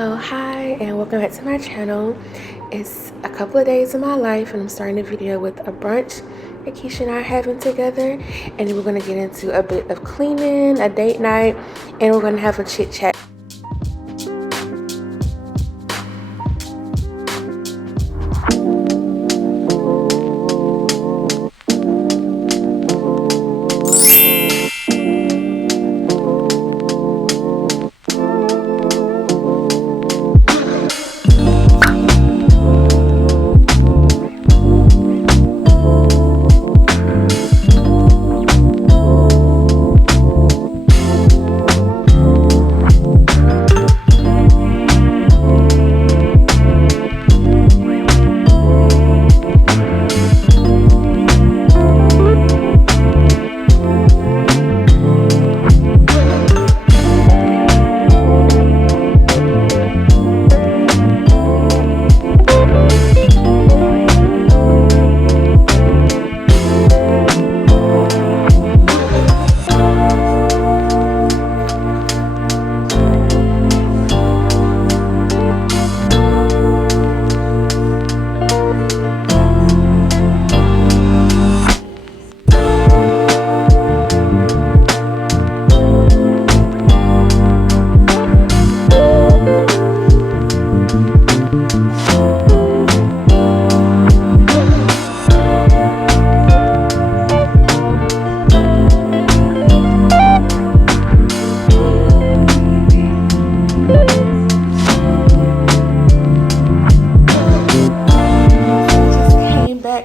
Hello, hi, and welcome back to my channel. It's a couple of days of my life, and I'm starting a video with a brunch that Keisha and I are having together. And then we're going to get into a bit of cleaning, a date night, and we're going to have a chit chat.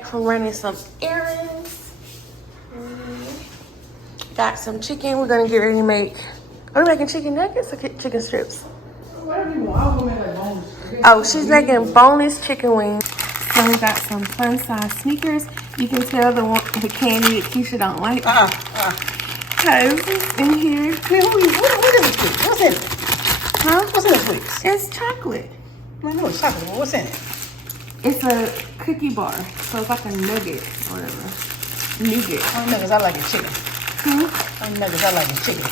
From running some errands. Got some chicken. We're gonna get ready to make. Are we making chicken nuggets or chicken strips? Oh, she's making boneless chicken wings. So we got some fun size sneakers. You can tell the candy that Keisha don't like. Cause it's in here. What is this? What's in it? Huh? What's in this sweets? It's chocolate. I know it's chocolate, but what's in it? It's a cookie bar, so it's like a nugget or whatever. Nougat. I'm nuggets, I like it chicken. I'm nuggets, I like it chicken.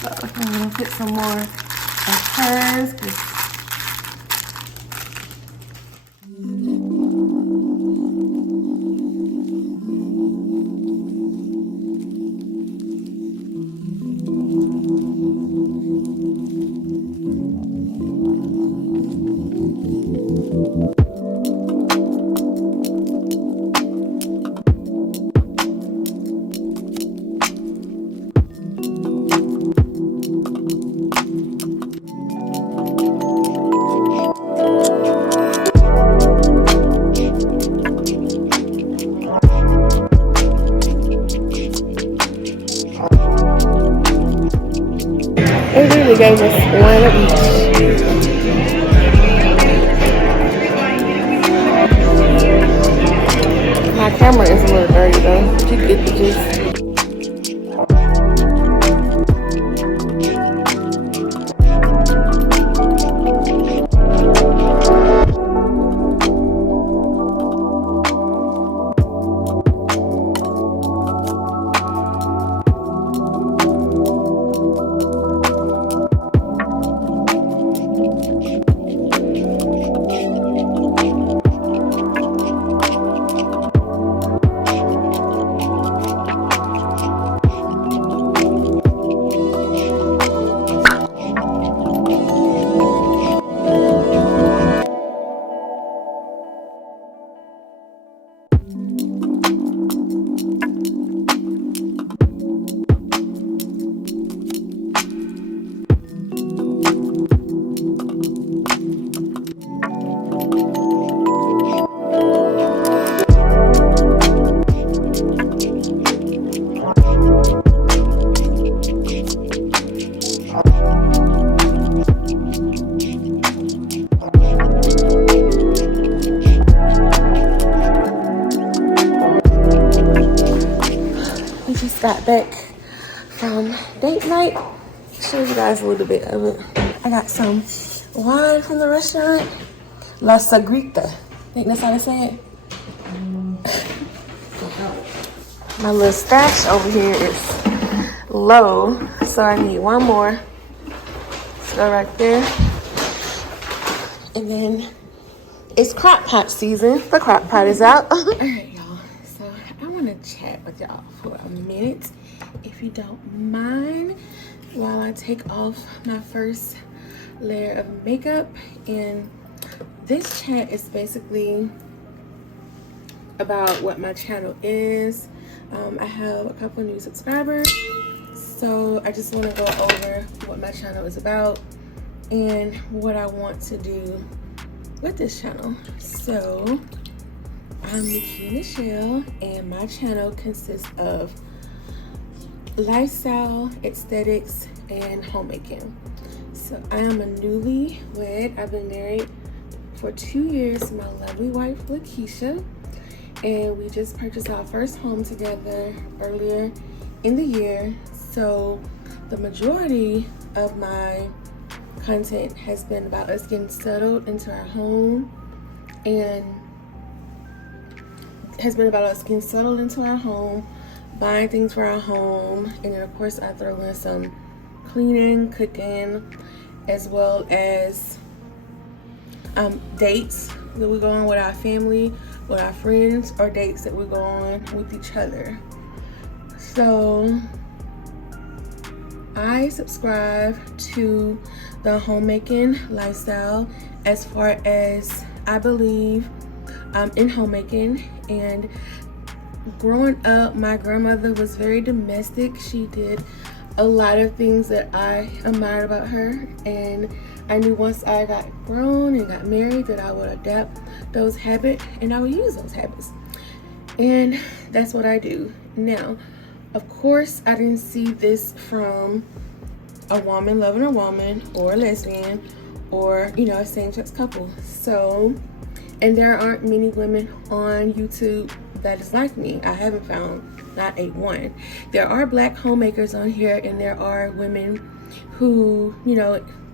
So I'm gonna put some more of hers. It really gave us one of each. My camera is a little dirty though, but you get the gist. Got back from date night. Show you guys a little bit of it. I got some wine from the restaurant, La Sagrita. I think that's how they say it. My little stash over here is low, so I need one more. go right there. And then it's crock pot season. The crock pot is out. All right, y'all. So I want to chat with y'all for a minute, if you don't mind, while I take off my first layer of makeup. And this chat is basically about what my channel is. I have a couple new subscribers, so I just want to go over what my channel is about and what I want to do with this channel. So I'm Nikia, and my channel consists of lifestyle, aesthetics, and homemaking. So I am a newlywed. I've been married for 2 years to my lovely wife Lakeisha, and we just purchased our first home together earlier in the year. So the majority of my content has been about us getting settled into our home, buying things for our home, and then of course I throw in some cleaning, cooking, as well as dates that we go on with our family, with our friends, or dates that we go on with each other. So I subscribe to the homemaking lifestyle as far as I believe in homemaking. And growing up, my grandmother was very domestic. She did a lot of things that I admired about her, and I knew once I got grown and got married that I would adapt those habits and I would use those habits. And that's what I do now. Of course, I didn't see this from a woman loving a woman, or a lesbian, or a same-sex couple. So, and there aren't many women on YouTube that is like me. I haven't found not one. There are black homemakers on here, and there are women who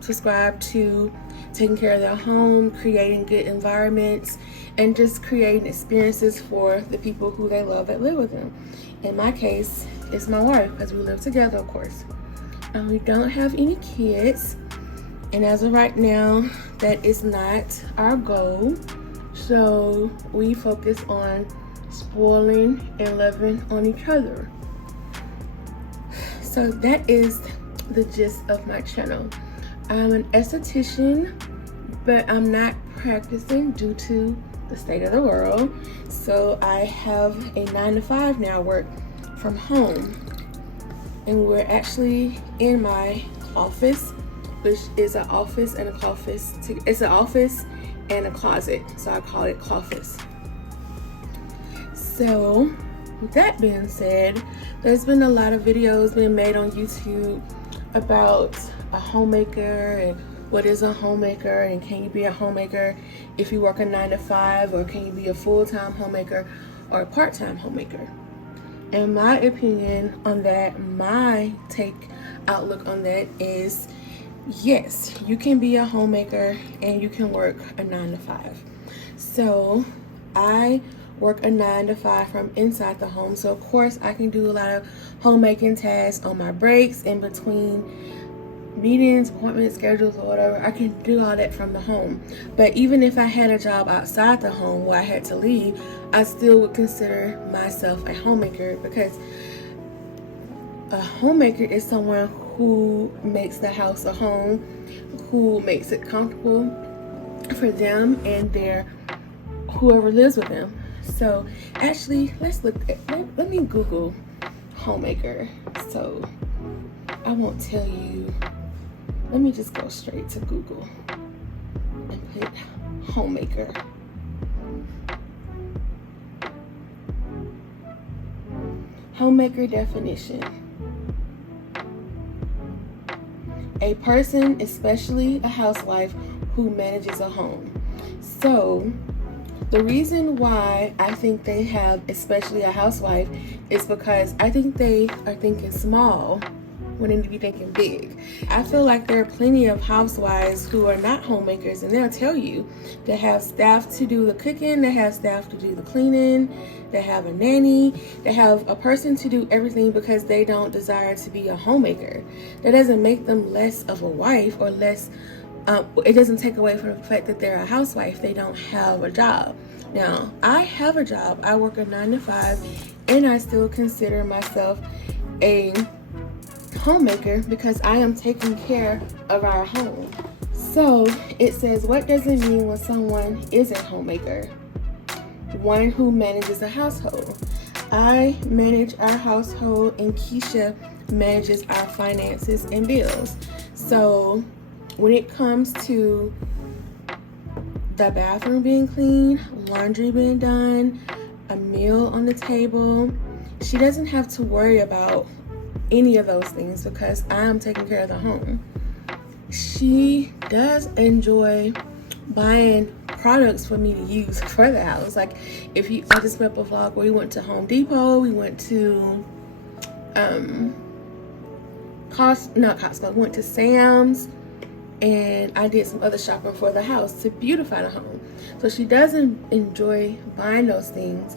subscribe to taking care of their home, creating good environments, and just creating experiences for the people who they love that live with them. In my case, it's my wife, because we live together, of course. We don't have any kids, and as of right now, that is not our goal. So we focus on spoiling and loving on each other. So that is the gist of my channel. I'm an esthetician, but I'm not practicing due to the state of the world. So I have a 9-to-5 now, work from home. And we're actually in my office, which is an office and a closet. It's an office and a closet, so I call it Cloffice. So with that being said, there's been a lot of videos being made on YouTube about a homemaker and what is a homemaker, and can you be a homemaker if you work a 9-to-5, or can you be a full-time homemaker or a part-time homemaker? In my opinion on that, my outlook on that is, yes, you can be a homemaker and you can work a 9-to-5. So I work a 9-to-5 from inside the home. So of course I can do a lot of homemaking tasks on my breaks, in between meetings, appointments, schedules, or whatever. I can do all that from the home. But even if I had a job outside the home where I had to leave, I still would consider myself a homemaker, because a homemaker is someone who makes the house a home, who makes it comfortable for them and their whoever lives with them. So actually, let me Google homemaker, so I won't tell you. Let me just go straight to Google and put homemaker. Homemaker definition: a person, especially a housewife, who manages a home. So the reason why I think they have especially a housewife is because I think they are thinking small we need to be thinking big. I feel like there are plenty of housewives who are not homemakers, and they'll tell you they have staff to do the cooking, they have staff to do the cleaning, they have a nanny, they have a person to do everything because they don't desire to be a homemaker. That doesn't make them less of a wife or less, it doesn't take away from the fact that they're a housewife. They don't have a job. Now, I have a job. I work a 9 to 5, and I still consider myself a homemaker because I am taking care of our home. So it says, what does it mean when someone is a homemaker? One who manages a household. I manage our household, and Keisha manages our finances and bills. So when it comes to the bathroom being clean, laundry being done, a meal on the table, she doesn't have to worry about any of those things because I'm taking care of the home. She does enjoy buying products for me to use for the house. Like if you, I just put up a vlog where we went to Home Depot, we went to Costco, we went to Sam's, and I did some other shopping for the house to beautify the home. So she doesn't enjoy buying those things,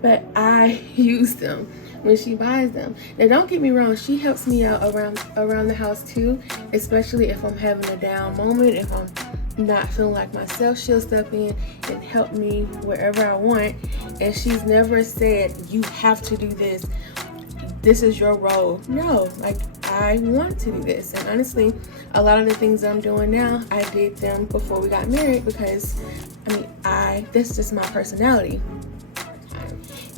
but I use them when she buys them. Now don't get me wrong, she helps me out around the house too, especially if I'm having a down moment, if I'm not feeling like myself, she'll step in and help me wherever I want. And she's never said, you have to do this, this is your role. No, like I want to do this. And honestly, a lot of the things I'm doing now, I did them before we got married because that's just my personality.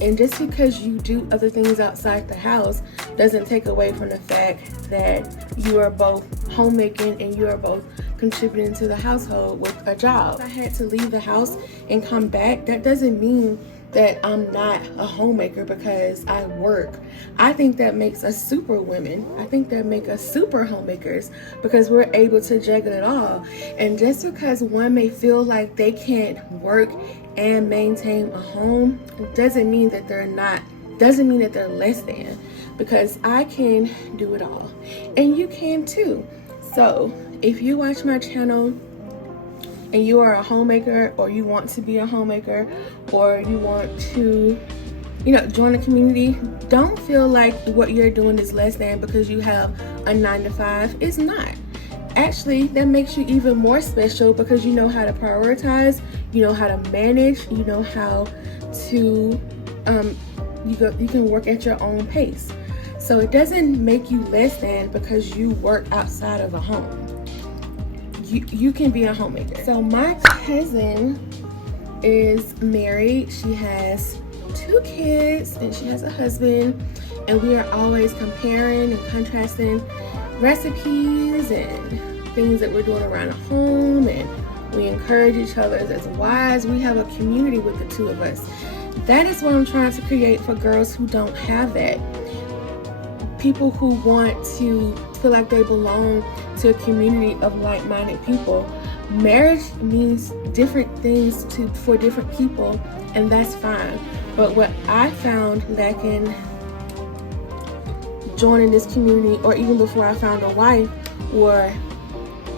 And just because you do other things outside the house doesn't take away from the fact that you are both homemaking and you are both contributing to the household with a job. If I had to leave the house and come back, that doesn't mean that I'm not a homemaker because I work. I think that makes us super women. I think that makes us super homemakers because we're able to juggle it all. And just because one may feel like they can't work and maintain a home doesn't mean that they're less than, because I can do it all and you can too. So if you watch my channel and you are a homemaker, or you want to be a homemaker, or you want to join the community, don't feel like what you're doing is less than because you have a 9 to 5. It's not. Actually, that makes you even more special because you know how to prioritize, you know how to manage, you know how to you can work at your own pace. So it doesn't make you less than because you work outside of a home. You can be a homemaker. So my cousin is married. She has 2 kids and she has a husband, and we are always comparing and contrasting recipes and things that we're doing around the home, and we encourage each other as wives. We have a community with the 2 of us. That is what I'm trying to create for girls who don't have that. People who want to feel like they belong to a community of like-minded people. Marriage means different things for different people, and that's fine. But what I found lacking joining this community, or even before I found a wife, were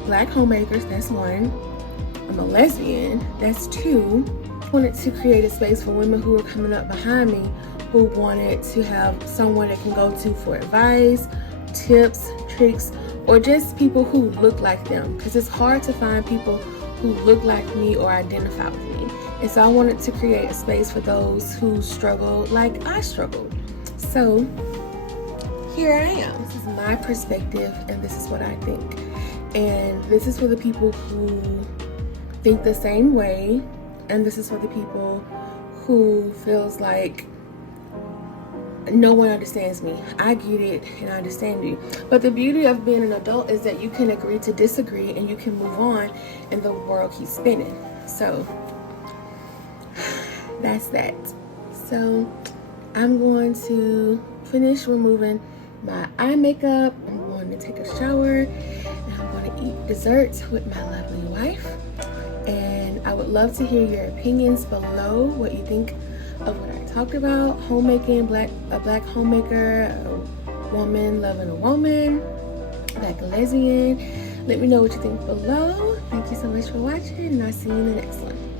Black homemakers. That's 1. I'm a lesbian. That's 2. I wanted to create a space for women who are coming up behind me, who wanted to have someone they can go to for advice, tips, tricks, or just people who look like them, because it's hard to find people who look like me or identify with me. And so I wanted to create a space for those who struggle like I struggled. So here I am. This is my perspective, and this is what I think. And this is for the people who think the same way, and this is for the people who feels like no one understands me. I get it and I understand you. But the beauty of being an adult is that you can agree to disagree and you can move on, and the world keeps spinning. So that's that. So I'm going to finish removing my eye makeup. I'm going to take a shower, and I'm going to eat dessert with my lovely wife. And I would love to hear your opinions below, what you think of what I talked about. Homemaking, a black homemaker, woman loving a woman, black lesbian. Let me know what you think below. Thank you so much for watching, and I'll see you in the next one.